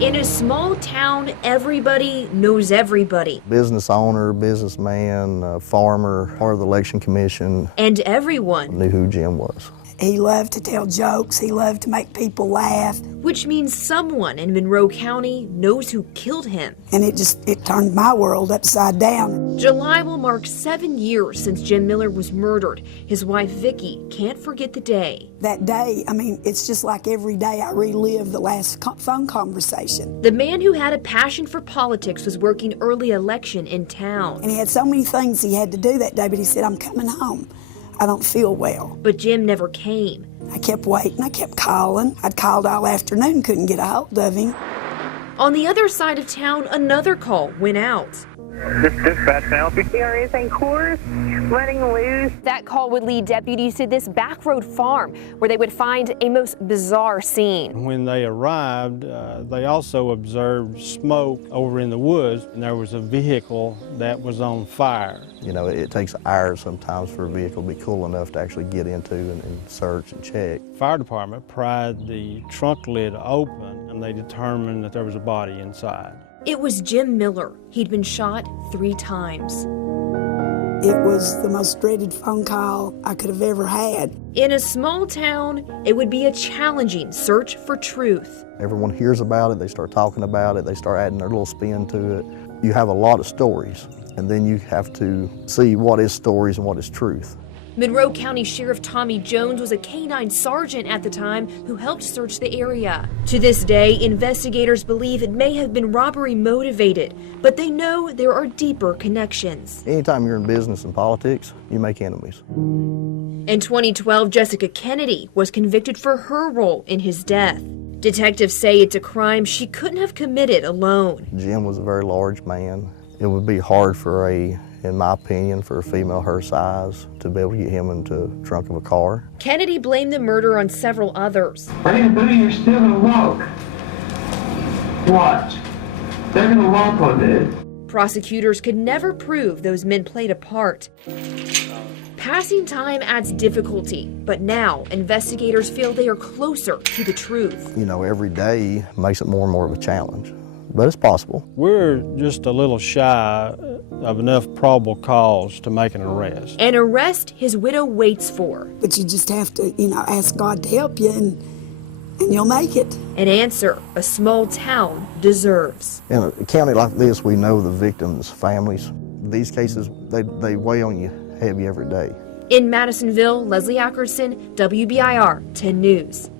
In a small town, everybody knows everybody. Business owner, businessman, farmer, part of the election commission. And everyone Knew who Jim was. He loved to tell jokes. He loved to make people laugh. Which means someone in Monroe County knows who killed him. And it turned my world upside down. July will mark 7 years since Jim Miller was murdered. His wife, Vicki, can't forget the day. That day, it's just like every day I relive the last phone conversation. The man who had a passion for politics was working early election in town. And he had so many things he had to do that day, but he said, I'm coming home. I don't feel well. But Jim never came. I kept waiting, I kept calling. I'd called all afternoon, couldn't get a hold of him. On the other side of town, another call went out. Dispatch now. PRA St. Course, letting loose. That call would lead deputies to this back road farm where they would find a most bizarre scene. When they arrived, they also observed smoke over in the woods, and there was a vehicle that was on fire. You know, it takes hours sometimes for a vehicle to be cool enough to actually get into and search and check. Fire department pried the trunk lid open, and they determined that there was a body inside. It was Jim Miller. He'd been shot 3 times. It was the most dreaded phone call I could have ever had. In a small town, it would be a challenging search for truth. Everyone hears about it, they start talking about it, they start adding their little spin to it. You have a lot of stories, and then you have to see what is stories and what is truth. Monroe County Sheriff Tommy Jones was a K-9 sergeant at the time who helped search the area. To this day, investigators believe it may have been robbery motivated, but they know there are deeper connections. Anytime you're in business and politics, you make enemies. In 2012, Jessica Kennedy was convicted for her role in his death. Detectives say it's a crime she couldn't have committed alone. Jim was a very large man. It would be hard for in my opinion, for a female her size to be able to get him into the trunk of a car. Kennedy blamed the murder on several others. Lady Boo, you're still gonna walk. Watch. They're gonna walk on this. Prosecutors could never prove those men played a part. Passing time adds difficulty, but now investigators feel they are closer to the truth. You know, every day makes it more and more of a challenge, but it's possible. We're just a little shy of enough probable cause to make an arrest. An arrest his widow waits for. But you just have to, ask God to help you and you'll make it. An answer a small town deserves. In a county like this, we know the victims' families. These cases, they weigh on you heavy every day. In Madisonville, Leslie Ackerson, WBIR 10 News.